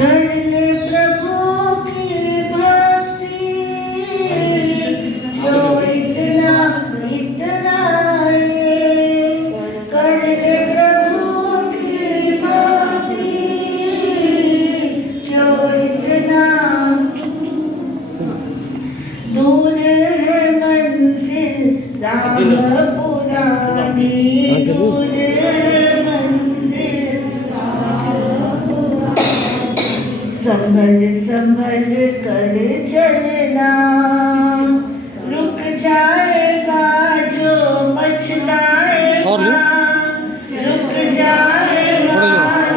कर ले प्रभु की भक्ति, जो इतना इतना ये। कर ले प्रभु की भक्ति, जो इतना दूर है मंजिल राम पुरानी, दूर है मंजिल राम पुरानी। संभल संभल कर चलना, रुक जाएगा जो पछताएगा, रुक जाएगा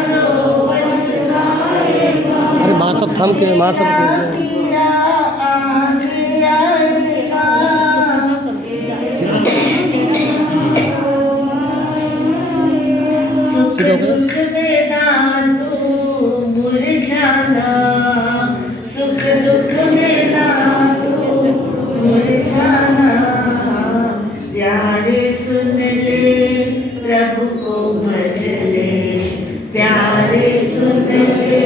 जो पछताएगा। अरे माँ सब थम के माँ सब सुख दुख में ना तू मुरझाना, सुख दुख में ना तू मुरझाना। प्यारे सुन ले प्रभु को भज ले, प्यारे सुन ले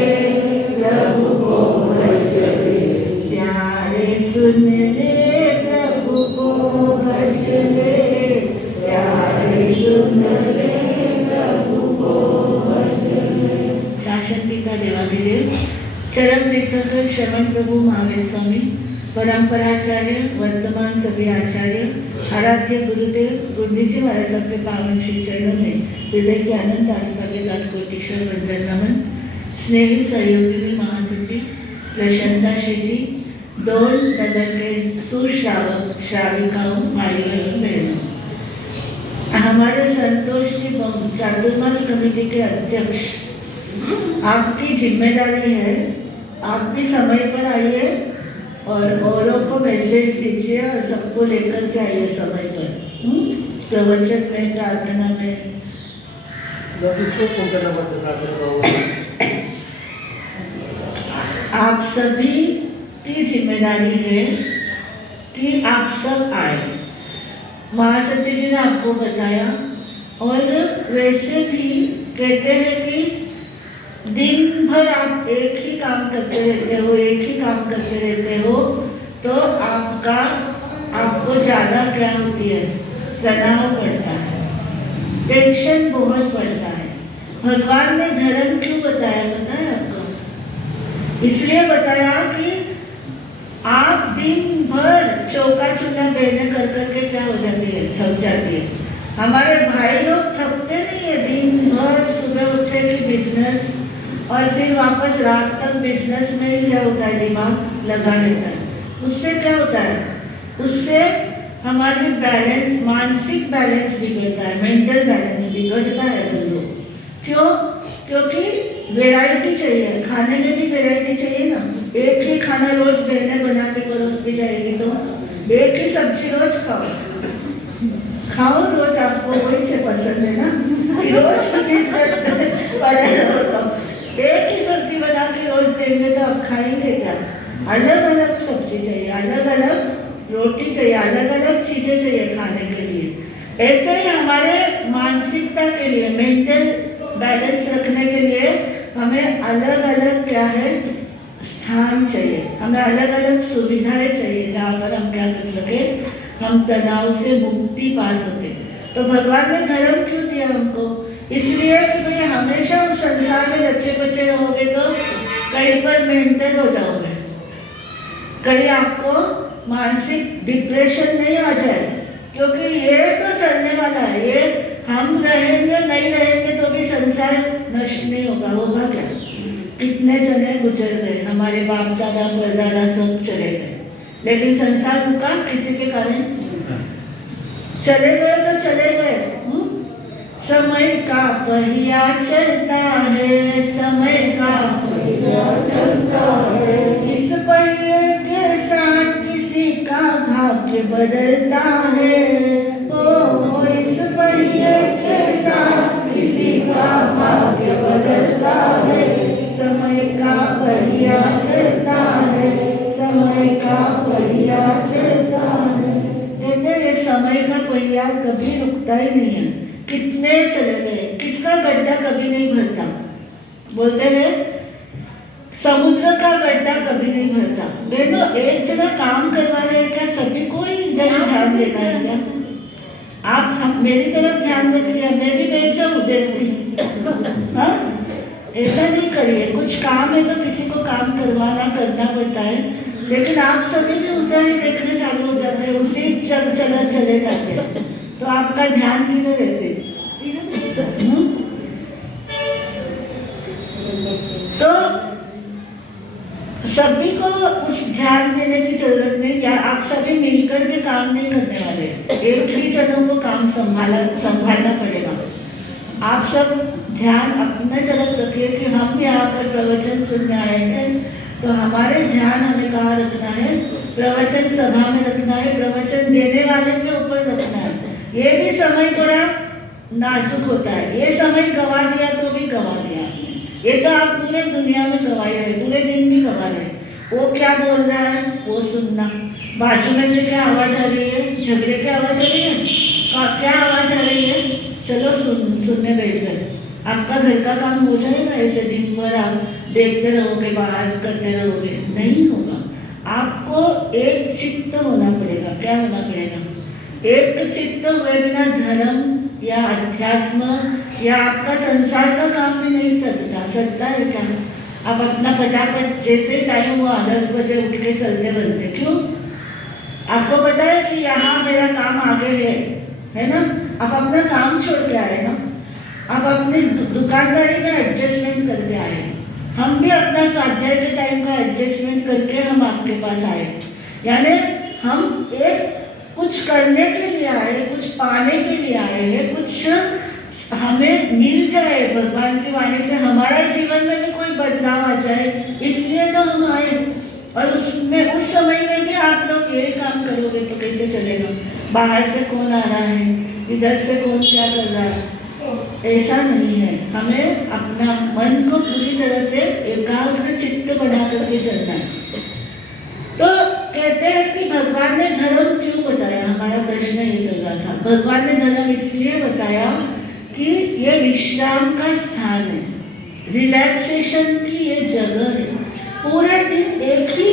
प्रभु को भज ले, प्यारे सुन ले प्रभु को भज ले, प्यारे सुन ले प्रभु को भज ले। शासन पिता देवाधिदेव चरम तीर्थंकर श्रवण प्रभु महावीर स्वामी, परंपराचार्य वर्तमान सभी आचार्य, आराध्य गुरुदेव गुरुजी जी महाराज सबके पावन श्री चरणों में हृदय के आनंद आस्था के साथ कोटिश्वर वंदन नमन। स्नेही सहयोगी महासिद्धि प्रशंसा श्री जी, दौल नगर के सुश्रावक श्राविकाओं भाइयों एवं बहनों, हमारे संतोष जी चातुर्मास कमेटी के अध्यक्ष, आपकी जिम्मेदारी है आप भी समय पर आइए और औरों को मैसेज दीजिए और सबको लेकर के आइए समय पर, प्रवचन में प्रार्थना में। आप सभी की जिम्मेदारी है कि आप सब आए। महासत्य जी ने आपको बताया, और वैसे भी कहते हैं कि दिन भर आप एक ही काम करते रहते हो, एक ही काम करते रहते हो, तो आपको ज़्यादा क्या होती है, तनाव पड़ता है, टेंशन बहुत पड़ता है। भगवान ने धर्म क्यों बताया पता है आपको? इसलिए बताया कि आप दिन भर चौका चूल्हा बेने कर करके क्या हो जाती है, थक जाती है। हमारे भाई लोग थकते नहीं है, दिन भर सुबह उठे कि बिजनेस, और फिर वापस रात तक बिजनेस में ही क्या होता है, दिमाग लगा रहता है। उससे क्या होता है, उससे हमारी बैलेंस, मानसिक बैलेंस बिगड़ता है, मेंटल बैलेंस बिगड़ता है हम लोग। क्यों? क्योंकि वैरायटी चाहिए, खाने में भी वैरायटी चाहिए ना। एक ही खाना रोज बहने बना के परोसती जाएगी तो एक ही सब्जी रोज खाओ रोज, आपको वही पसंद है ना, रोज एक ही सब्जी बना के रोज देंगे तो आप खाएंगे क्या? अलग अलग सब्जी चाहिए, अलग अलग रोटी चाहिए, अलग अलग चीजें चाहिए खाने के लिए। ऐसे ही हमारे मानसिकता के लिए, मेंटल बैलेंस रखने के लिए हमें अलग अलग क्या है, स्थान चाहिए, हमें अलग अलग सुविधाएं चाहिए जहाँ पर हम क्या कर सके, हम तनाव से मुक्ति पा सके। तो भगवान ने धर्म क्यों दिया हमको? इसलिए कि भाई हमेशा उस संसार में बच्चे बच्चे रहोगे तो कहीं पर मेंटल हो जाओगे, कहीं आपको मानसिक डिप्रेशन नहीं आ जाए, क्योंकि ये तो चलने वाला है। ये हम रहेंगे नहीं रहेंगे तो भी संसार नष्ट नहीं होगा। होगा क्या? कितने जने गुजर गए, हमारे बाप दादा परदादा सब चले गए, लेकिन संसार रुका किसी के कारण? चले गए तो चले गए। समय का पहिया चलता है, समय का पहिया चलता है, इस पहिए के साथ किसी का भाग्य बदलता है। ओ इस पहिए के साथ किसी का भाग्य बदलता है। समय का पहिया चलता है, समय का पहिया चलता है। कहते हैं समय का पहिया कभी रुकता ही नहीं है। कितने चले गए, किसका गड्ढा कभी नहीं भरता। बोलते हैं समुद्र का गड्ढा कभी नहीं भरता। बहनों, एक जना काम करवा रहे हैं क्या सभी को ही इधर ध्यान देना है क्या? आप हम मेरी तरफ ध्यान रखिए, मैं भी बैठ जाऊँ देखती। हाँ, ऐसा नहीं करिए। कुछ काम है तो किसी को काम करवाना करना पड़ता है, लेकिन आप सभी भी उधर ही देखने चालू हो जाते हैं, उसी चले जाते हैं, तो आपका ध्यान किधर है? तो सभी को उस ध्यान देने की जरूरत नहीं, या आप सभी मिलकर के काम नहीं करने वाले, एक ही जनों को काम संभालना पड़ेगा। आप सब ध्यान अपने तरफ रखिए कि हम यहाँ पर प्रवचन सुनने आए हैं, तो हमारे ध्यान हमें कहाँ रखना है? प्रवचन सभा में रखना है, प्रवचन देने वाले के ऊपर रखना है। ये भी समय बड़ा नाजुक होता है, ये समय गवा दिया तो भी गवा दिया, ये तो आप पूरे दुनिया में गवा रहे, पूरे दिन भी गवा रहे। वो क्या बोल रहा है वो सुनना, बाजू में से क्या आवाज आ रही है, झगड़े की आवाज आ रही है, क्या आवाज आ रही है, चलो सुनने बैठ गए। आपका घर का काम हो जाएगा? ऐसे दिन भर आप देखते रहोगे, बाहर करते रहोगे? नहीं होगा। आपको एक चित्त होना पड़ेगा। क्या होना पड़ेगा? एक चित्त हुए बिना धर्म या अध्यात्म या आपका संसार का काम भी नहीं सकता है क्या? आप अपना फटाफट जैसे टाइम हुआ 10 बजे उठ के चलते बनते, क्यों? आपको पता है कि यहाँ मेरा काम आगे है ना? आप अपना काम छोड़ के आए ना, आप अपनी दुकानदारी में एडजस्टमेंट करके आए। हम भी अपना स्वाध्याय के टाइम का एडजस्टमेंट करके हम आपके पास आए, यानी हम एक कुछ करने के लिए आए, कुछ पाने के लिए आए हैं, कुछ हमें मिल जाए भगवान की वाणी से, हमारा जीवन में भी कोई बदलाव आ जाए, इसलिए तो हम आए। और उसमें उस समय में भी आप लोग यही काम करोगे तो कैसे चलेगा? बाहर से कौन आ रहा है, इधर से कौन क्या कर रहा है, ऐसा नहीं है। हमें अपना मन को पूरी तरह से एकाग्र चित्त बना करके चलना है। तो कहते हैं कि भगवान ने धर्म क्यों बताया? हमारा प्रश्न ये चल रहा था। भगवान ने धर्म इसलिए बताया कि ये विश्राम का स्थान है, रिलैक्सेशन की ये जगह है। पूरे दिन एक ही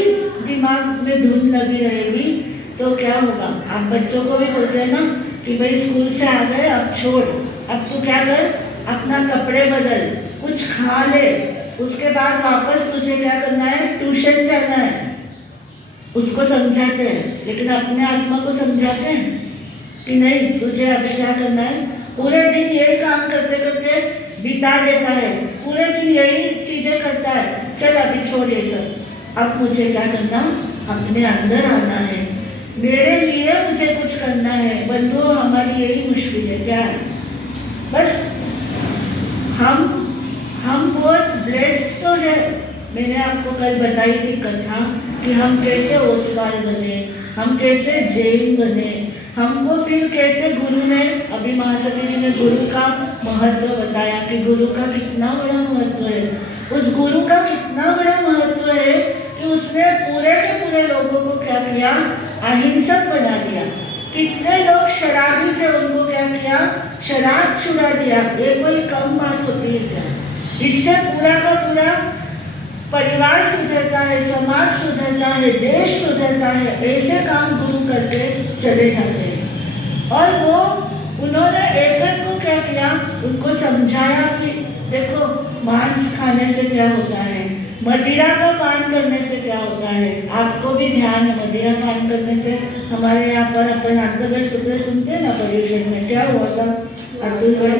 दिमाग में धुन लगी रहेगी तो क्या होगा? आप बच्चों को भी बोलते हैं ना कि भाई स्कूल से आ गए, अब छोड़, अब तू क्या कर, अपना कपड़े बदल, कुछ खा ले, उसके बाद वापस तुझे क्या करना है? ट्यूशन जाना है। उसको समझाते हैं, लेकिन अपने आत्मा को समझाते हैं कि नहीं, तुझे अभी क्या करना है? पूरे दिन यही काम करते करते बिता देता है, पूरे दिन यही चीजें करता है, चल अभी छोड़ ये सब, अब मुझे क्या करना? अपने अंदर आना है, मेरे लिए मुझे कुछ करना है। बंधुओं, हमारी यही मुश्किल है। क्या है? बस हम बहुत ब्लेस्ड तो है। मैंने आपको कल बताई थी कथा कि हम कैसे ओसवाल बने, हम कैसे जैन बने, हमको फिर कैसे गुरु ने, अभी महासती जी ने गुरु का महत्व बताया कि गुरु का कितना बड़ा महत्व है। उस गुरु का कितना बड़ा महत्व है कि उसने पूरे के पूरे लोगों को क्या किया? अहिंसक बना दिया। कितने लोग शराबी थे, उनको क्या किया? शराब छुड़ा दिया। ये कोई कम बात होती है क्या? इससे पूरा का पूरा परिवार सुधरता है, समाज सुधरता है, देश सुधरता है। ऐसे काम गुरु करके चले जाते हैं। और वो उन्होंने एक को क्या किया? उनको समझाया कि देखो, मांस खाने से क्या होता है, मदिरा का पान करने से क्या होता है। आपको भी ध्यान है, मदिरा पान करने से हमारे यहाँ पर अपन अंतर्गत सूत्र सुनते हैं ना, पर्यूषण में क्या हुआ था? अब्दुल भाई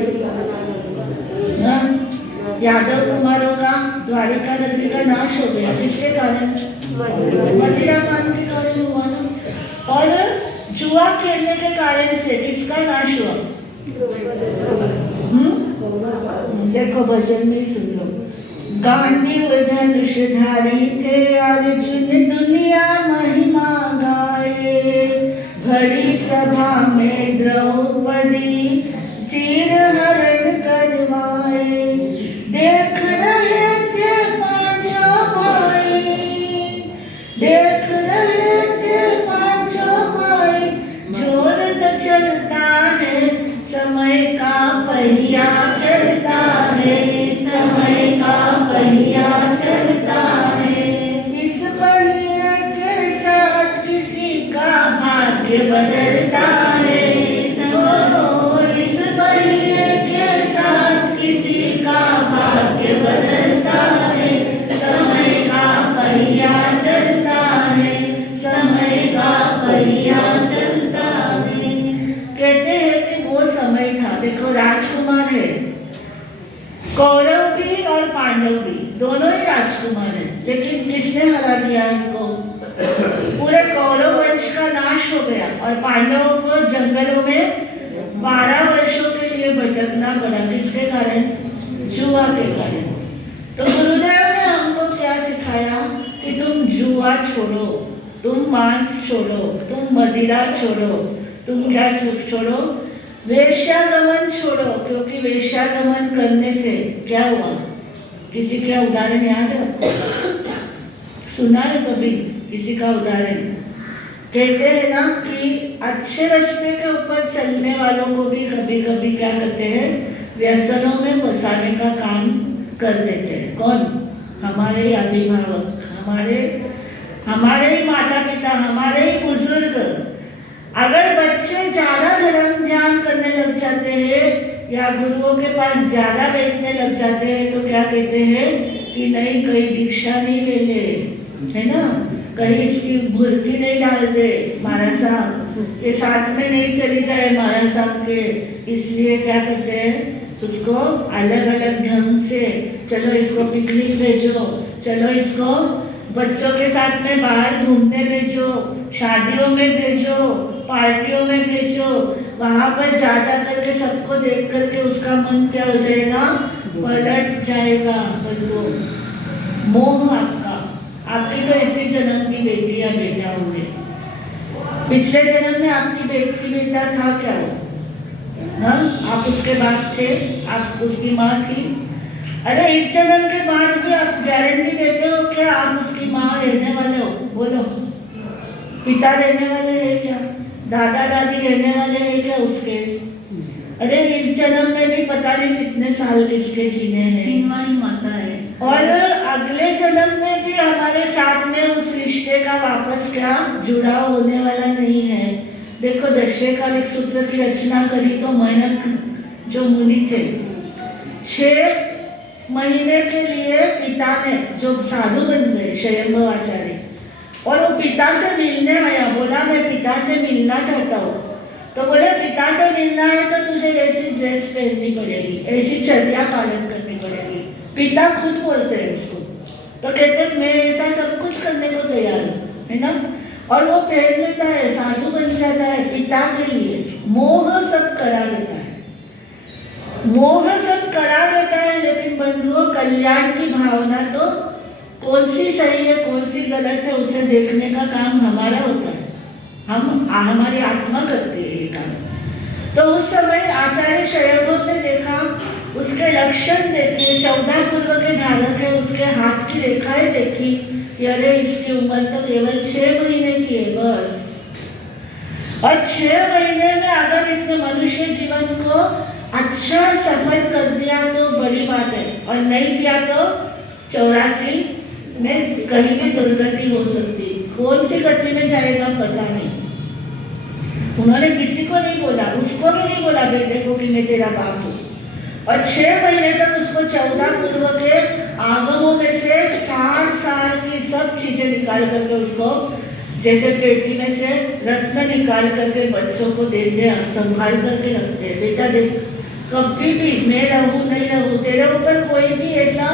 यादव कुमारों का द्वारिका नगरी का नाश हो गया। किसके कारण? मदिरा पान के कारण हुआ ना। और जुआ खेलने के कारण से किसका नाश हुआ? देखो भजन में सुन लो। गांडीव धनुषधारी थे अर्जुन, दुनिया महिमा गाए, भरी सभा में द्रौपदी चीर हरण करवाए। देख रहे थे पांचों भाई, देख रहे थे पांचों भाई, जोर न चलता है, समय का पहिया चलता है, समय का पहिया चलता भाग्य बदलता है। ओ, इस पहिए के साथ किसी का भाग्य बदलता है। समय का पहिया चलता है, समय का पहिया चलता है। कहते हैं कि वो समय था, देखो राजकुमार है, कौरव भी और पांडव भी, दोनों ही राजकुमार हैं, लेकिन किसने हरा दिया इनको? पूरे कौरव वंश का नाश हो गया और पांडवों को जंगलों में 12 वर्षों के लिए भटकना पड़ा। किसके कारण? जुआ के कारण। तो गुरुदेव ने हमको क्या सिखाया कि तुम जुआ छोड़ो, तुम मांस छोड़ो, तुम मदिरा छोड़ो, तुम क्या छोड़ो? वेश्यागमन छोड़ो, क्योंकि वेश्यागमन करने से क्या हुआ? किसी का उदाहरण याद है आपको? सुना है कभी किसी का उदाहरण? कहते हैं ना कि अच्छे रास्ते के ऊपर चलने वालों को भी कभी कभी क्या करते हैं? व्यसनों में फंसाने का काम कर देते हैं। कौन? हमारे ही अभिभावक, हमारे ही माता पिता, हमारे ही बुजुर्ग। अगर बच्चे ज्यादा धर्म ध्यान करने लग जाते हैं या गुरुओं के पास ज्यादा बैठने लग जाते हैं तो क्या कहते हैं कि नहीं, कहीं दीक्षा नहीं ले ले, है ना, कहीं इसकी भुर्की नहीं डाल दे महाराज साहब, ये साथ में नहीं चली जाए महाराज साहब के। इसलिए क्या करते हैं? उसको अलग अलग ढंग से, चलो इसको पिकनिक भेजो, चलो इसको बच्चों के साथ में बाहर घूमने भेजो, शादियों में भेजो, पार्टियों में भेजो। वहां पर जा करके सबको देख करके उसका मन क्या हो जाएगा? पलट जाएगा। बंधु, मोह आपकी तो इसी जन्म की बेटी या बेटा हुए, पिछले जन्म में आपकी बेटी बेटा था क्या वो? हाँ, आप उसके बाप थे, आप उसकी माँ थी। अरे इस जन्म के बाद भी आप गारंटी देते हो क्या आप उसकी माँ रहने वाले हो? बोलो, पिता रहने वाले हैं क्या? दादा दादी रहने वाले हैं क्या उसके? अरे इस जन्म में भी पता नहीं कितने साल किसके जीने हैं, जिनवानी माता है। और अगले जन्म में भी हमारे साथ में उस रिश्ते का वापस क्या जुड़ाव होने वाला नहीं है। देखो दशकालिक सूत्र की रचना करी तो मयनक जो मुनि थे, 6 महीने के लिए पिता ने, जो साधु बन गए स्वयंभू आचार्य, और वो पिता से मिलने आया, बोला मैं पिता से मिलना चाहता हूँ। तो बोले पिता से मिलना है तो तुझे ऐसी ड्रेस पहननी पड़ेगी, ऐसी चर्या पालन करनी पड़ेगी। पिता खुद बोलते हैं उसको, तो कहते हैं मैं ऐसा सब कुछ करने को तैयार हूँ, है ना। और वो पहन लेता है, साधु बन जाता है पिता के लिए। मोह सब करा देता है, मोह सब करा देता है। लेकिन बंधुओं, कल्याण की भावना तो कौन सी सही है कौन सी गलत है उसे देखने का काम हमारा होता है, हमारी आत्मा करती है ये काम। तो उस समय आचार्य स्वयंभू ने देखा, उसके लक्षण देखे, 14 पूर्व के धारक है, उसके हाथ की रेखाएं देखी कि अरे इसकी उम्र तो केवल 6 महीने की है बस। और 6 महीने में अगर इसने मनुष्य जीवन को अच्छा सफल कर दिया तो बड़ी बात है, और नहीं किया तो 84 में कहीं भी दुर्गति हो सकती। कौन सी गति में जाएगा पता नहीं। उन्होंने किसी को नहीं बोला, उसको भी नहीं बोला बेटे को कि मैं तेरा बाप हूँ। और 6 महीने तक उसको 14 पूर्व के आगमों में से 60 साल की सब चीजें निकाल करके, उसको जैसे पेटी में से रत्न निकाल करके बच्चों को देते हैं, संभाल करके रखते हैं। बेटा देख, कभी भी मैं रहूँ नहीं रहूँ, तेरे ऊपर कोई भी ऐसा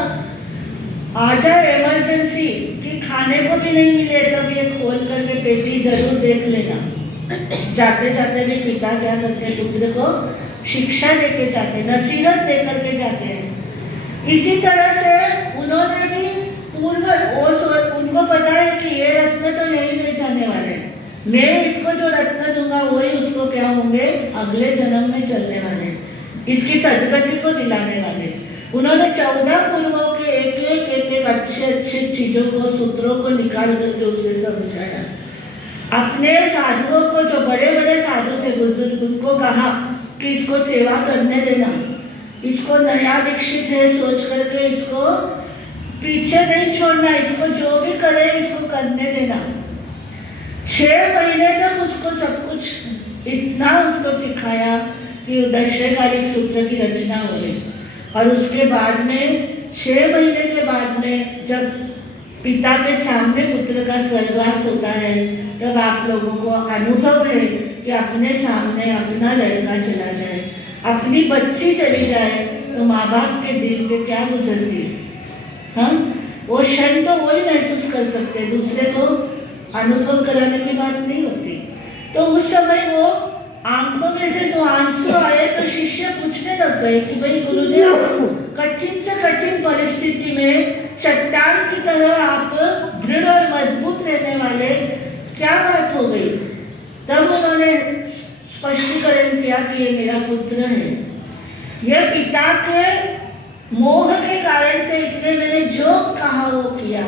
आ जाए इमरजेंसी कि खाने को भी नहीं मिले, तब ये खोल करके पेटी जरूर देख लेना। जाते जाते भी पिता क्या करते हैं? पुत्र को शिक्षा देके जाते हैं, नसीहत दे करके जाते हैं। इसी तरह से उन्होंने भी उनको पता है कि ये रत्न तो यही ले जाने वाले हैं, मैं इसको जो रत्न दूंगा वही उसको क्या होंगे? अगले जन्म में चलने वाले, इसकी सदगति को दिलाने वाले। उन्होंने 14 पूर्वों के एक अच्छे चीजों को, सूत्रों को निकाल करके उसे समझाया। अपने साधुओं को, जो बड़े बड़े साधु थे बुजुर्ग, उनको कहा कि इसको सेवा करने देना, इसको नया दीक्षित है सोच करके इसको पीछे नहीं छोड़ना, इसको जो भी करे इसको करने देना। 6 महीने तक उसको सब कुछ इतना उसको सिखाया कि दशकालिक सूत्र की रचना हो गई। और उसके बाद में 6 महीने के बाद में जब पिता के सामने पुत्र का स्वर्गवास होता है, तब आप लोगों को अनुभव है कि अपने सामने अपना लड़का चला जाए, अपनी बच्ची चली जाए, तो माँ बाप के दिल पे क्या गुजरती है। हाँ, वो क्षण तो वही महसूस कर सकते हैं, दूसरे को अनुभव कराने की बात नहीं होती। तो उस समय वो आंखों में से तो आंसू आए, तो शिष्य पूछने लग गए कि भाई गुरुदेव, कठिन से कठिन परिस्थिति में चट्टान की तरह आप दृढ़ और मजबूत रहने वाले, क्या बात हो गई। तब उन्होंने स्पष्टीकरण किया कि ये मेरा पुत्र है, ये पिता के मोह के कारण से इसने मैंने जो कहा वो किया,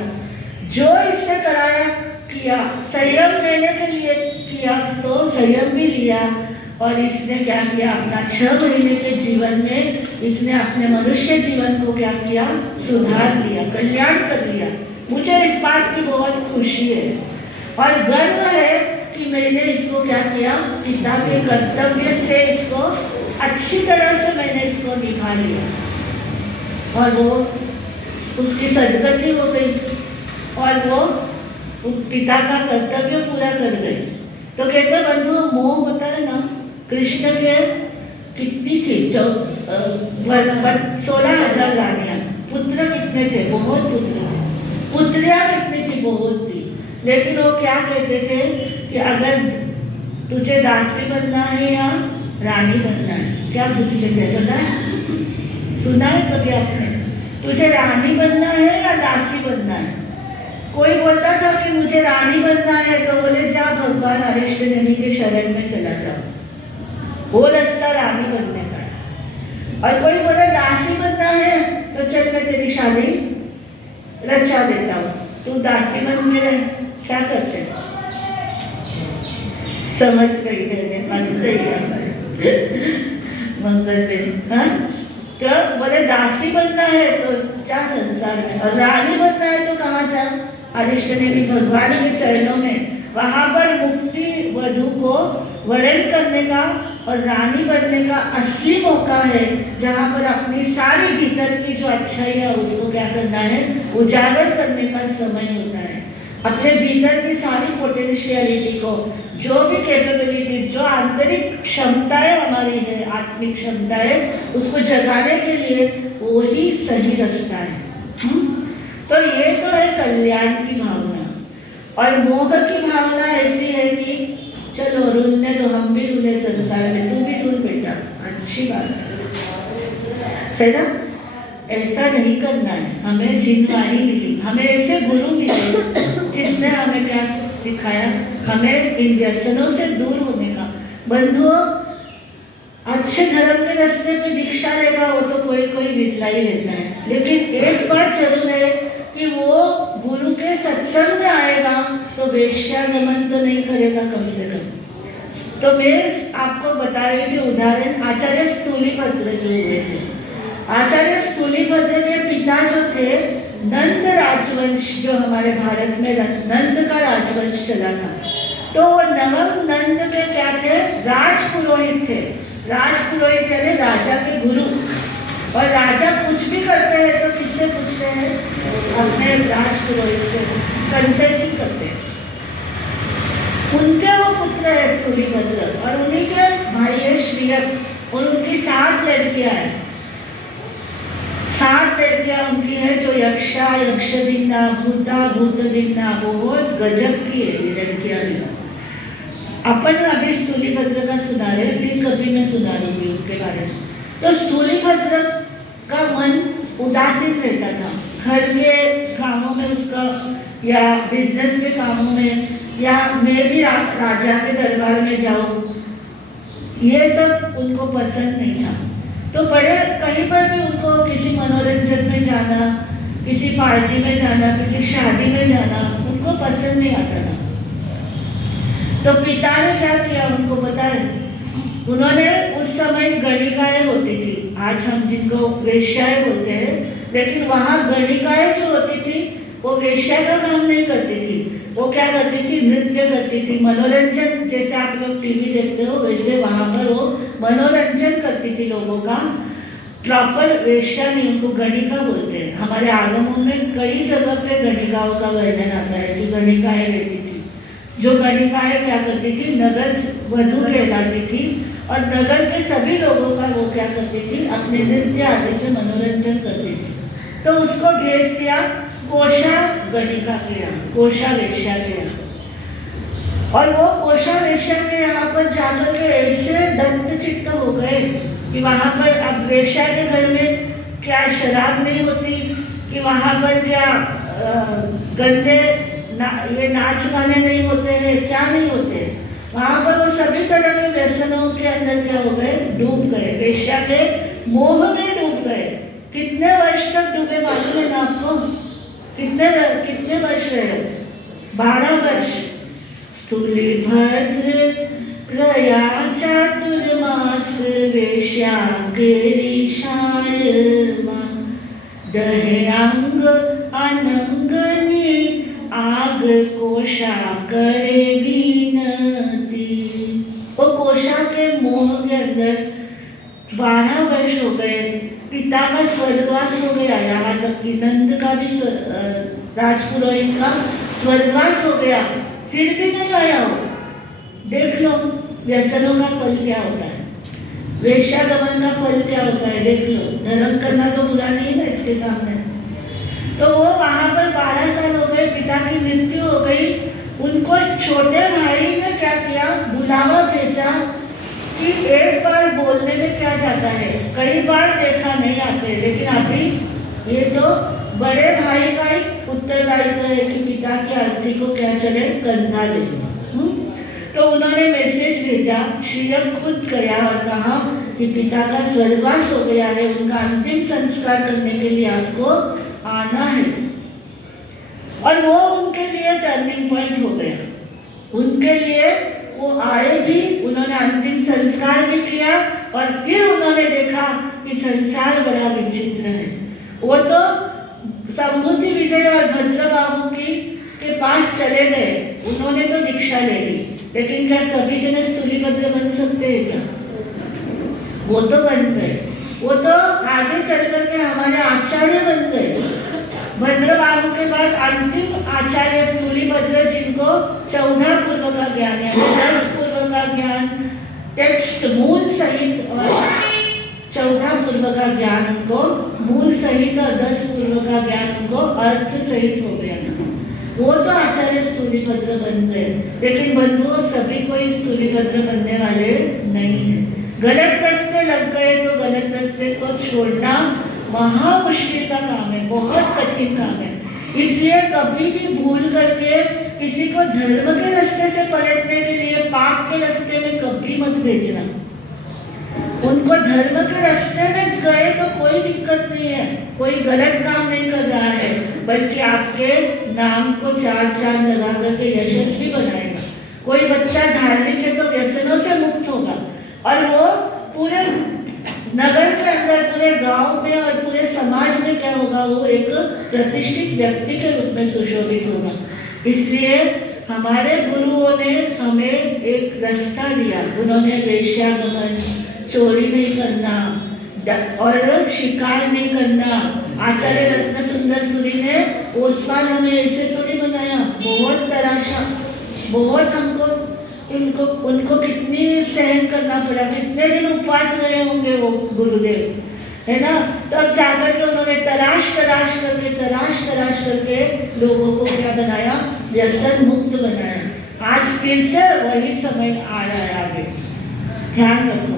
जो इससे कराया किया, संयम लेने के लिए किया तो संयम भी लिया। और इसने क्या किया, अपना 6 महीने के जीवन में इसने अपने मनुष्य जीवन को क्या किया, सुधार लिया, कल्याण कर लिया। मुझे इस बात की बहुत खुशी है और गर्व है कि मैंने इसको क्या किया, पिता के कर्तव्य से इसको अच्छी तरह से मैंने इसको निभा लिया और वो उसकी सदगति हो गई और वो पिता का कर्तव्य पूरा कर गई। तो कहते बंधु, मोह होता है ना, कृष्ण के कितनी थी, 16,000 रानियां, पुत्र कितने थे, बहुत पुत्र थे, पुत्रियां कितनी थी, बहुत थी। लेकिन वो क्या कहते थे कि अगर तुझे दासी बनना है या रानी बनना है, क्या पूछते थे पता है, सुना है कभी आपने, तुझे रानी बनना है या दासी बनना है। कोई बोलता था कि मुझे रानी बनना है, तो बोले जा भगवान अरिष्टनेमि के शरण में चला जाओ, वो रास्ता रानी बनने का है। और कोई बोले दासी बनना है, तो चल मैं तेरी शादी रचा देता हूँ, तू दासी बन के रह। क्या करते, समझ गई है, हंस रही है मंगल दिन। हाँ, तो बोले दासी बनना है तो जा संसार में, और रानी बनना है तो कहाँ जा, अरिष्टनेमि भगवान के चरणों में। वहां पर मुक्ति वधू को वरण करने का और रानी बनने का असली मौका है, जहाँ पर अपनी सारी भीतर की जो अच्छाई है उसको क्या करना है, उजागर करने का समय होता है। अपने भीतर की सारी पोटेंशियलिटी को, जो भी कैपेबिलिटीज, जो आंतरिक क्षमताएं हमारी है, आत्मिक क्षमताएं, उसको जगाने के लिए वही सही रास्ता है। तो ये तो है कल्याण की भावना। और मोह की भावना ऐसी है कि चलो रुलने तो, हम भी रुले संसार में, तू भी रुल बेटा, अच्छी बात है ना। ऐसा नहीं करना है, हमें जिनवाणी मिली, हमें ऐसे गुरु मिले जिसने हमें क्या सिखाया, हमें इन व्यसनों से दूर होने का। बंधुओं, अच्छे धर्म के रास्ते पे दीक्षा लेगा वो तो कोई कोई बितला ही रहता है, लेकिन एक बात जरूर है कि वो गुरु के सत्संग में आएगा तो वेश्यागमन तो नहीं करेगा कम से कम। तो मैं आपको बता रही थी उदाहरण, आचार्य स्थूलीपत्र जो हुए थे। आचार्य स्थूलीपत्र के पिता जो थे, नंद राजवंश, जो हमारे भारत में नंद का राजवंश चला था, तो वो नवम नंद के क्या थे, राजपुरोहित थे। राजपुरोहित यानी राजा के गुरु। और राजा कुछ भी करते हैं तो किससे पूछते हैं, अपने राजपुरोहित से कंसल्टिंग करते हैं। उनके वो पुत्र है स्थूलीपत्र, और उन्हीं के भाई है श्रीयक, और उनकी 7 लड़कियां हैं। 7 लड़कियां उनकी है, जो यक्षा, यक्षदिन्ना, भूता, भूतदिन्ना, बहुत गजब की है ये लड़कियां भी। अपन अभी स्थूलीपत्र का सुना रहे, फिर कभी मैं सुना दूंगी उनके बारे में। तो स्थूलीपत्र का मन उदासीन रहता था, घर के कामों में उसका, या बिजनेस के कामों में, या मैं भी राजा के दरबार में जाऊं, ये सब उनको पसंद नहीं था। तो बड़े कहीं पर भी उनको किसी मनोरंजन में जाना, किसी पार्टी में जाना, किसी शादी में जाना उनको पसंद नहीं आता था। तो पिता ने क्या किया उनको पता है, उन्होंने उस समय गणिकाएं होती थी, आज हम जिनको वेश्याएं बोलते हैं, लेकिन वहाँ गणिकाएं जो होती थी वो वेश्या का काम नहीं करती थी, वो क्या करती थी, नृत्य करती थी, मनोरंजन, जैसे आप लोग टीवी देखते हो वैसे वहाँ पर वो मनोरंजन करती थी लोगों का। प्रॉपर वेश्या नहीं, उनको गणिका बोलते हैं। हमारे आगमों में कई जगह पे गणिकाओं का वर्णन आता है कि गणिकाएं रहती थी। जो गणिकाएं क्या करती थी, नगर वधू कहलाती थी और नगर के सभी लोगों का वो क्या करती थी, अपने नृत्य आदि से मनोरंजन करती थी। तो उसको भेज दिया कोशा गणिका के यहाँ, कोशा वेश्या के यहाँ। और वो कोशा वेश्या के यहाँ पर जाकर के ऐसे दंतचित्त हो गए कि वहाँ पर अब वेश्या के घर में क्या शराब नहीं होती, कि वहाँ पर क्या गंदे ये नाच गाने नहीं होते हैं, क्या नहीं होते हैं। वहाँ पर वो सभी तरह के व्यसनों के अंदर क्या हो गए, डूब गए, वेश्या के मोह में डूब गए। कितने वर्ष तक डूबे मालूम है ना आपको? कितने वर्ष रहे? 12 वर्ष। स्थूली भद्र प्रया चातुर्मास वेश्या केरी शारमा दहे अंग अनंगनी आग कोशा करे बीनती। वो कोशा के मोह के अंदर 12 वर्ष हो गए। पिता का स्वर्गवास हो गया, यहाँ तक कि नंद का भी राजपुरोहित का स्वर्गवास हो गया, फिर भी नहीं आया हो। देख लो व्यसनों का फल क्या होता है, वेश्यागमन का फल क्या होता है, देख लो। धर्म करना तो बुरा नहीं है इसके सामने। तो वो वहाँ पर 12 साल हो गए, पिता की मृत्यु हो गई। उनको छोटे भाई ने क्या किया, बुलावा भेजा कि एक बार बोलने में क्या जाता है, कई बार देखा नहीं आते, लेकिन अभी ये तो बड़े भाई का ही उत्तरदायित्व है कि पिता की अर्थी को क्या चले, कंधा दे। तो उन्होंने मैसेज भेजा, श्रीयक खुद गया और कहा कि पिता का स्वर्गवास हो गया है, उनका अंतिम संस्कार करने के लिए आपको आना है। और वो उनके लिए टर्निंग पॉइंट हो गया। उनके लिए वो आए भी, उन्होंने अंतिम संस्कार भी किया और फिर उन्होंने देखा कि संसार बड़ा विचित्र है। वो तो संभूति विजय और भद्रबाहु के पास चले गए, उन्होंने तो दीक्षा ले ली, लेकिन क्या सभी जने स्थूलीभद्र बन सकते हैं क्या? वो तो बन गए, वो तो आगे चल करके हमारे आचार्य बन गए। भद्रबाहु के बाद अंतिम आचार्य स्थूलीभद्र, जिनको 14 पूर्व का ज्ञान यानी 10 पूर्व का ज्ञान टेक्स्ट मूल सहित और 14 पूर्व का ज्ञान उनको मूल सहित और 10 पूर्व का ज्ञान उनको अर्थ सहित हो गया था। वो तो आचार्य स्थूलीभद्र बन गए, लेकिन बंधुओं सभी कोई स्थूलीभद्र बनने वाले नहीं है। गलत रास्ते लग गए तो गलत रास्ते को छोड़ना महा मुश्किल का काम है, बहुत कठिन काम है। इसलिए कभी भी भूल करके किसी को धर्म के रास्ते से पलटने के लिए पाप के रास्ते में कभी मत भेजना। उनको धर्म के रास्ते में गए तो कोई दिक्कत नहीं है, कोई गलत काम नहीं कर रहा है, बल्कि आपके नाम को 4 चांद लगा करके यशस्वी बनाएगा। कोई बच्चा धार्मिक है तो व्यसनों से मुक्त होगा और वो पूरे नगर के अंदर, पूरे गांव में और पूरे समाज में क्या होगा, वो एक प्रतिष्ठित व्यक्ति के रूप में सुशोभित होगा। इसलिए हमारे गुरुओं ने हमें एक रास्ता दिया। उन्होंने वेश्यागमन, चोरी नहीं करना और शिकार नहीं करना। आचार्य रत्न सुंदर सूरी ने ओसवाल हमें ऐसे थोड़ी बनाया, बहुत तराशा, बहुत हमको उनको कितनी सहन करना पड़ा, कितने दिन उपवास रहे होंगे वो गुरुदेव, है ना। तब जाकर के उन्होंने तराश करके लोगों को क्या बनाया, व्यसन मुक्त बनाया। आज फिर से वही समय आ रहा है आगे, ध्यान रखो।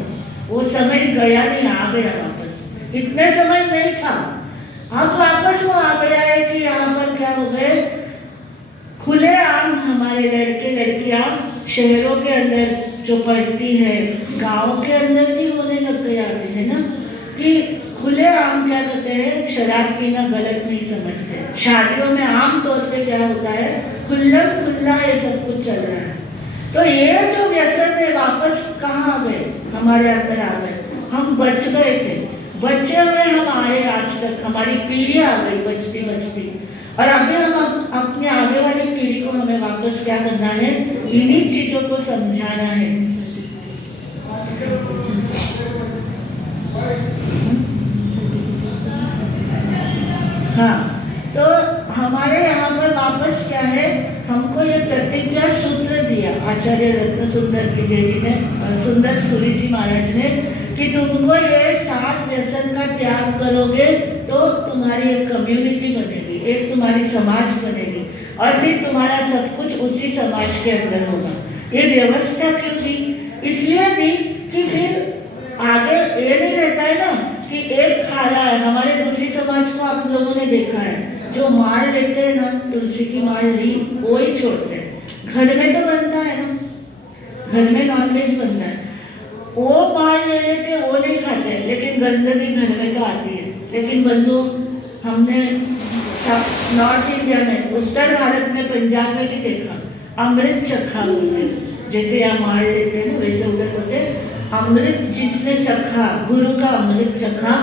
वो समय गया नहीं, आ गया वापस। इतने समय नहीं था, अब वापस वो आ गया है कि यहाँ पर क्या हो गए, खुले आम हमारे लड़के लड़कियां शहरों के अंदर जो पढ़ती है, गांव के अंदर भी होने लग गया अभी, है ना, कि खुले आम क्या करते हैं, शराब पीना गलत नहीं समझते। शादियों में आम तौर पे क्या होता है, खुल्ला ये सब कुछ चल रहा है। तो ये जो व्यसन है वापस कहाँ आ गए, हमारे अंदर आ गए। हम बच गए थे, बचे हुए हम आए आज तक, हमारी पीढ़ी आ गई बचती बचती। और अभी हम अपने आगे वाली पीढ़ी को हमें वापस क्या करना है, इन्हीं चीजों को समझाना है। हाँ, तो हमारे यहाँ पर वापस क्या है, हमको ये प्रतिज्ञा सूत्र दिया आचार्य रत्न सुंदर विजय जी ने, सुंदर सूरी जी महाराज ने, कि तुमको ये 7 व्यसन का त्याग करोगे तो तुम्हारी एक कम्युनिटी बनेगी, एक तुम्हारी समाज बनेगी, और फिर तुम्हारा सब कुछ उसी समाज के अंदर होगा। ये व्यवस्था क्यों दी? इसलिए दी कि फिर आगे ये नहीं रहता है ना कि एक खा रहा है। हमारे दूसरी समाज को आप लोगों ने देखा है, जो मार लेते हैं ना, तुलसी की मार ली वो ही छोड़ते हैं। घर में तो बनता है ना, घर में नॉनवेज बनता है, वो मार ले लेते, वो नहीं खाते, लेकिन गंदगी घर में तो आती है। लेकिन बंधु, हमने नॉर्थ इंडिया में, उत्तर भारत में, पंजाब में भी देखा, अमृत चखा बोलते हैं। जैसे यहाँ मार लेते हैं ना, वैसे उधर बोलते हैं अमृत। जिसने चखा, गुरु का अमृत चखा,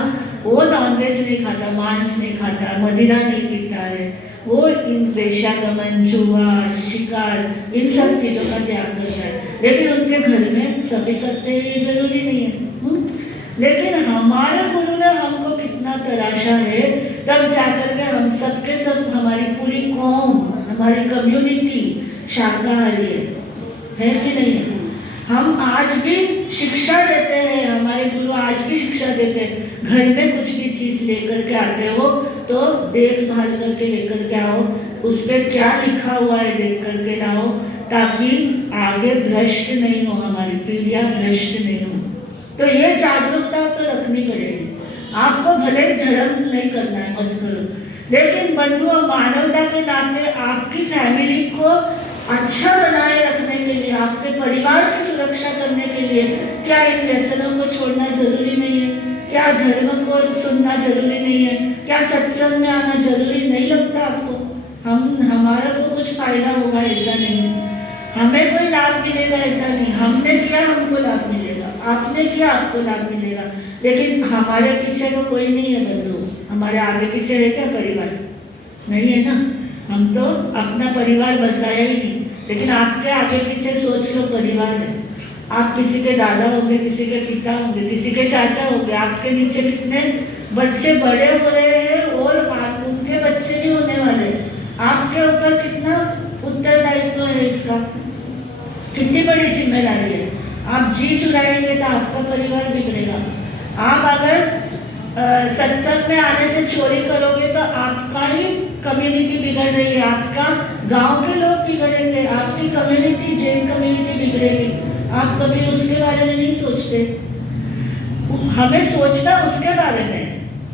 वो नॉनवेज नहीं खाता, मांस नहीं खाता, मदिरा नहीं पीता है, वो इन वेश्यागमन, जुआ, शिकार, इन सब चीज़ों का त्याग करता है। लेकिन उनके घर में सभी करते हैं, ये जरूरी नहीं है। लेकिन हमारे गुरु ने हमको कितना तराशा है, तब जाकर के हम सब के सब, हमारी पूरी कौम, हमारी कम्युनिटी शाकाहारी है कि नहीं है? हम आज भी शिक्षा देते हैं, हमारे गुरु आज भी शिक्षा देते हैं। घर में कुछ भी चीज लेकर के आते हो तो देखभाल करके लेकर के आओ, उस पर क्या लिखा हुआ है देख करके लाओ, ताकि आगे भ्रष्ट नहीं हो, हमारी पीढ़ियां भ्रष्ट नहीं हो। तो ये जागरूकता तो रखनी पड़ेगी। आपको भले ही धर्म नहीं करना है, मत करो, लेकिन बंधुओं, मानवता के नाते आपकी फैमिली को अच्छा बनाए रखने के लिए, आपके परिवार की सुरक्षा करने के लिए, क्या इन व्यसनों को छोड़ना जरूरी नहीं है? क्या धर्म को सुनना जरूरी नहीं है? क्या सत्संग में आना जरूरी नहीं लगता आपको? हमारा को कुछ फायदा होगा ऐसा नहीं है, हमें कोई लाभ मिलेगा ऐसा नहीं। हमने किया, हमको लाभ मिलेगा, आपने किया, आपको लाभ मिलेगा। लेकिन हमारे पीछे तो कोई नहीं है बंधु, हमारे आगे पीछे है क्या परिवार? नहीं है ना। हम तो अपना परिवार बसाया ही नहीं। लेकिन आपके आगे पीछे सोच लो परिवार है। आप किसी के दादा होंगे, किसी के पिता होंगे, किसी के चाचा होंगे, आपके नीचे कितने बच्चे बड़े हो रहे हैं और उनके बच्चे भी होने वाले हैं। आपके ऊपर कितना उत्तरदायित्व है इसका, कितनी बड़ी जिम्मेदारी है। आप जी चुराएंगे तो आपका परिवार बिगड़ेगा। आप अगर सत्संग में आने से चोरी करोगे तो आपका ही कम्युनिटी बिगड़ रही है, आपका गांव के लोग बिगड़ेंगे, आपकी कम्युनिटी, जैन कम्युनिटी बिगड़ेगी। आप कभी उसके बारे में नहीं सोचते। हमें सोचना उसके बारे में,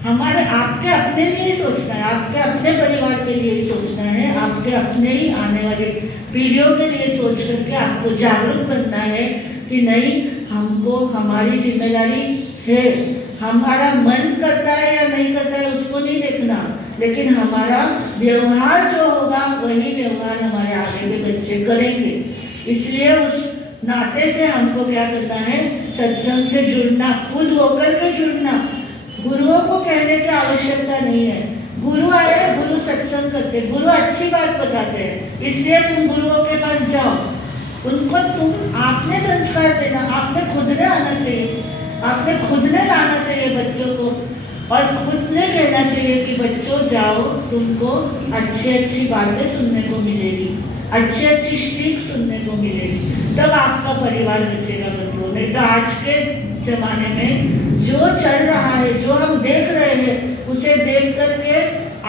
हमारे आपके अपने लिए ही सोचना है, आपके अपने परिवार के लिए ही सोचना है, आपके अपने ही आने वाली पीढ़ियों के लिए सोच करके आपको जागरूक बनना है कि नहीं, हमको हमारी जिम्मेदारी है। हमारा मन करता है या नहीं करता है उसको नहीं देखना, लेकिन हमारा व्यवहार जो होगा वही व्यवहार हमारे आगे के बच्चे करेंगे। इसलिए उस नाते से हमको क्या करना है, सत्संग से जुड़ना, खुद होकर के जुड़ना। गुरुओं को कहने की आवश्यकता नहीं है। गुरु आए, गुरु सत्संग करते, गुरु अच्छी बात बताते हैं, इसलिए तुम गुरुओं के पास जाओ। उनको आपने संस्कार देना, आपने खुद ने आना चाहिए, आपने खुद ने लाना चाहिए बच्चों को, और खुद ने कहना चाहिए कि बच्चों जाओ, तुमको अच्छी अच्छी बातें सुनने को मिलेगी, अच्छी अच्छी सीख सुनने को मिलेगी, तब आपका परिवार बचेगा बंधुओं। नहीं तो आज के जमाने में जो चल रहा है, जो हम देख रहे हैं, उसे देख करके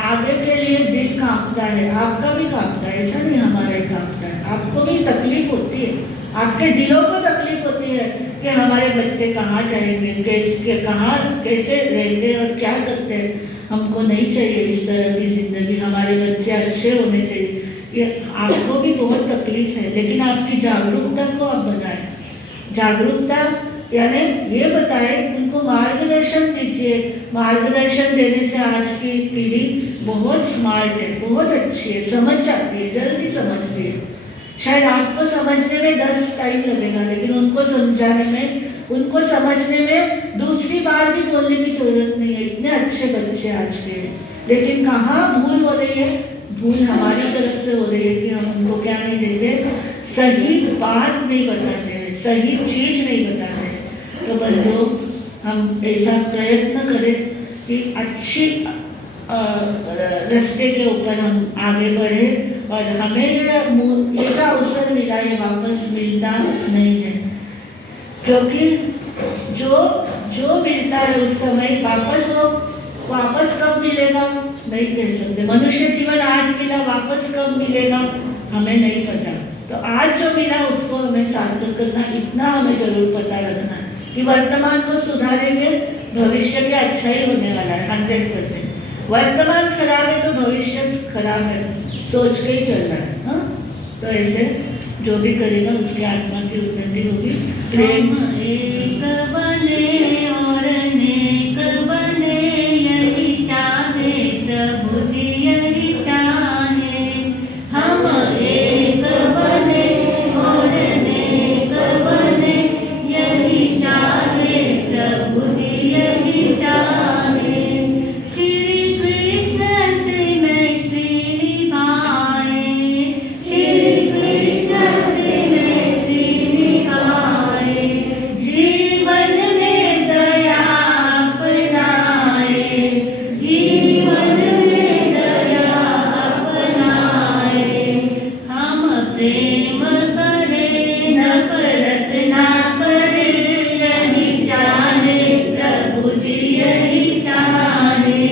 आगे के लिए दिल कांपता है, आपका भी कांपता है, ऐसा नहीं हमारा ही कांपता है। आपको भी तकलीफ होती है, आपके दिलों को तकलीफ होती है कि हमारे बच्चे कहाँ जाएंगे, कैसे रहते हैं और क्या करते हैं। हमको नहीं चाहिए इस तरह की जिंदगी, हमारे बच्चे अच्छे होने चाहिए। ये आपको भी बहुत तकलीफ है, लेकिन आपकी जागरूकता को आप बताएं। जागरूकता यानी ये बताएं, उनको मार्गदर्शन दीजिए। मार्गदर्शन देने से आज की पीढ़ी बहुत स्मार्ट है, बहुत अच्छी है, समझ जाती है, जल्दी समझती है। शायद आपको समझने में 10 टाइम लगेगा, लेकिन उनको समझाने में, उनको समझने में दूसरी बार भी बोलने की जरूरत नहीं है। इतने अच्छे बच्चे आज के, लेकिन कहाँ भूल हो रही है, भूल हमारी तरफ से हो रही है कि हम उनको क्या नहीं देते, सही बात नहीं बताते, सही चीज नहीं बताते। तो बंधुओं, हम ऐसा प्रयत्न करें कि अच्छी रास्ते के ऊपर हम आगे बढ़े, और हमें ये का अवसर मिला, ये वापस मिलता नहीं है, क्योंकि जो मिलता है उस समय वापस कब मिलेगा नहीं कह सकते। मनुष्य जीवन आज मिला, वापस कब मिलेगा हमें नहीं पता। तो आज जो मिला उसको हमें सार्थक करना, इतना हमें जरूर पता रखना है कि वर्तमान को सुधारेंगे, भविष्य भी अच्छा ही होने वाला है 100%। वर्तमान खराब है तो भविष्य खराब है, सोच के ही चलना है। हाँ, तो ऐसे जो भी करेगा उसकी आत्मा की उन्नति होगी। प्रेम एक बने और नेक बने, यही चाहे प्रभु जी, यही चाहे। हम एक बने और नेक बने, यही चाहे प्रभु जी, यही चाहे। श्री कृष्ण से मैत्री निभाए, श्री कृष्ण से मैत्री निभाए। जीवन में दया अपनाए, जीवन में दया अपनाए। हम प्रेम करें, नफरत ना करें, यही चाहे प्रभु जी, यही चाहे।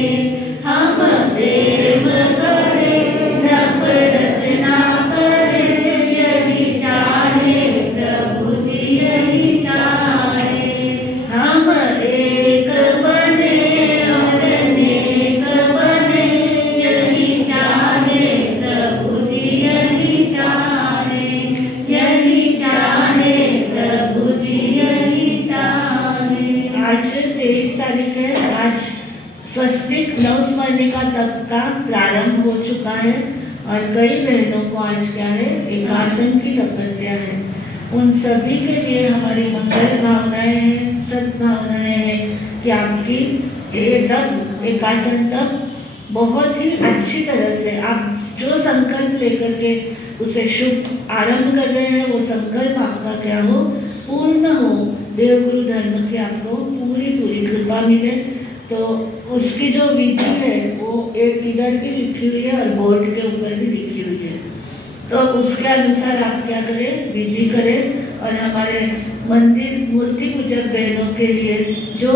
हम प्रेम करें, नफरत ना करें, यही चाहे प्रभु जी, यही चाहे। हम एक बने और नेक बने, यही चाहे प्रभु जी, यही चाहे। यही चाहे प्रभु जी, यही चाहे। आज 23 तारीख है। आज स्वस्तिक नवस्मरणिका तप का प्रारंभ हो चुका है, और कई बहनों को आज क्या है, एकासन की तपस्या है। उन सभी के लिए हमारी मंगल भावनाएं हैं, सद्भावनाएं हैं कि आपकी ये तप, एकासन तप बहुत ही अच्छी तरह से आप जो संकल्प लेकर के उसे शुभ आरंभ कर रहे हैं, वो संकल्प आपका क्या हो, पूर्ण हो। देवगुरु धर्म की आपको पूरी कृपा मिले। तो उसकी जो विधि है वो एक इधर भी लिखी हुई है और बोर्ड के ऊपर भी लिखी हुई है। तो उसके अनुसार आप क्या करें, विधि करें। और हमारे मंदिर मूर्ति पूजक बहनों के लिए जो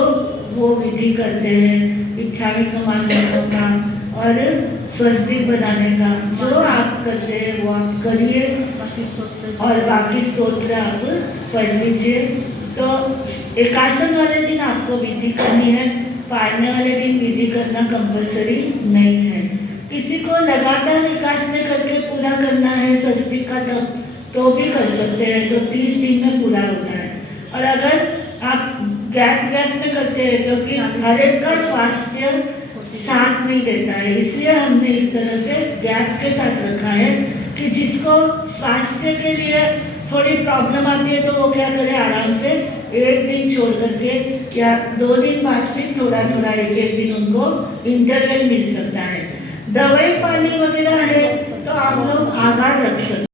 वो विधि करते हैं, इच्छामित्रमासनों का और स्वस्तिक बनाने का, जो आप करते हैं वो आप करिए, और बाकी स्तोत्र आप पढ़ लीजिए। तो एकासन वाले दिन आपको विधि करनी है, पारने वाले दिन विधि करना कंपलसरी नहीं है। किसी को लगातार एकासन करके पूरा करना है स्वस्तिक का तप तो भी कर सकते हैं, तो 30 दिन में पूरा होता है। और अगर आप गैप में करते हैं, क्योंकि हर एक का स्वास्थ्य साथ नहीं देता है, इसलिए हमने इस तरह से गैप के साथ रखा है कि जिसको स्वास्थ्य के लिए थोड़ी प्रॉब्लम आती है तो वो क्या करे, आराम से एक दिन छोड़ करके या 2 दिन बाद फिर थोड़ा एक दिन उनको इंटरवल मिल सकता है। दवाई पानी वगैरह है तो आप लोग आभार रख सकते हैं।